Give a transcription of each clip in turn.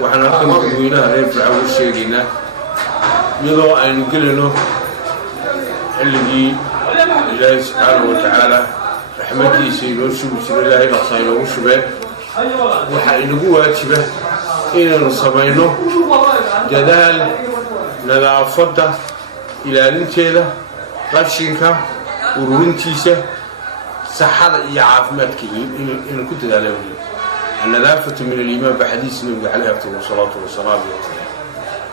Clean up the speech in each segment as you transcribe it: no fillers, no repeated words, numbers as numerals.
waxaan halkan dadweynaha reer Burco u sheegaynaa iyadoo aynu gelino xilligii Ilaahay subxaanahu wa tacaala raxmadiisa inoo shubi jiray Ilaahay dhaqsa inoogu shubee waxaa inagu waajiba inaynu samayno dadaal nadaafadda ilaalinteeda qashinka ururintiisa saxada iyo caafimaadka inuu ku dadaalo النظافة من الإيمان بحديث النبي عليه الصلاة والسلام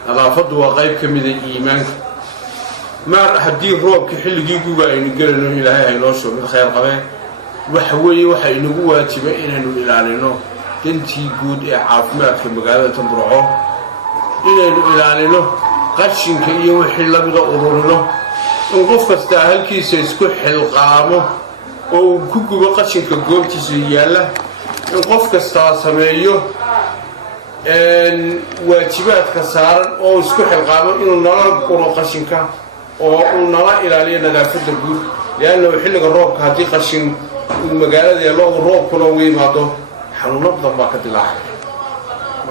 نظافة وقيب كمد الإيمان ما حدين روب كحل جيجوا إنه قالوا إلى هاي نوشوا من خير قبائل وحوي وحي نجوا تبين إنه إلى لنا تنتي جود عافمات في مقالة برعو إنه إلى لنا قشين كي وحلا بدا أورنا نقف استاهل كيس يسكح القامة أو كوكو قشين كجوب تسياله نقف كستا سمايو واجبات كسارن أو يسكح القامة إنه نرى كرو قشينك أو نرى إلى لي نظافة الجود لأنه يحل الروب هذه قشين المجال ده الله الروب كله وين هذا حننظف ضباك اللاحق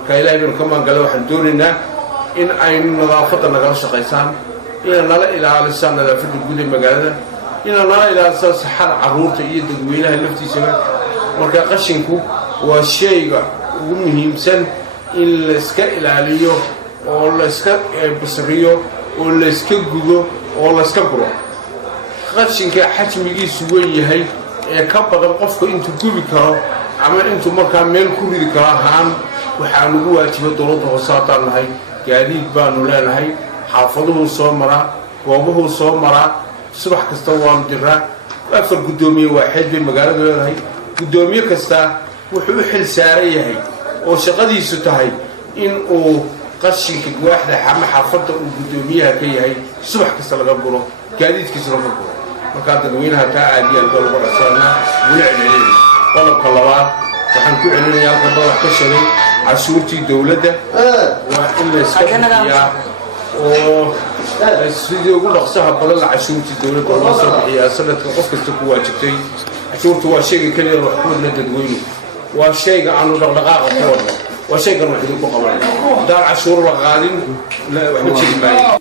مكايلا يبين كمان قالوا حندورنا إن أي نظافة نقاش قيسان إن نرى إلى لسان نظافة الجود المجال ده إن نرى إلى أساس حر عروض يدق وينها اللفتي سنة marka qashinku waa shayga ugu muhiimsan in la iska ilaaliyo oo la iska basriyo oo la iska gudo oo la iska guro qashinka xajmigiisu weyn yahay ee ka badan qofka intuu gubi karo ama intuu markaa meel ku ridi karo ahaan waxaa lagu waajibay dowladda hoosaataan nahay gaadiid baanu leenahay xaafaduhu soo maraa goobuhu soo maraa subax kasta waanu diraa afar gudoomiye waaxid bay magaalada leedahay gudoomiye kasta wuxuu xil saaran yahay oo shaqadiisu tahay in uu qashinka waaxda xaafadda uu gudoomiyaha ka yahay subax kasta laga guro gaadiidkiisa laga guro marka dadweynaha taa aadiyan loo qorsanaa wuu celcelin qodobka labaad waxaan ku celinayaa halka wax ka sheegay cashuurtii dawladda waa in la iska bixiyaa oo sidii ugu dhaqsaha badan la cashuurtii dawladda loo soo bixiyaa sanadka qof kasta ku waajibtay cashuurtu waa shayga kaliya wax ku wadna dadweyne waa shayga aanu dhaqdhaqaaqa ku wadno waa shaygan wax idinku qabanay haddaan cashuur la qaadin waxba jiri maayo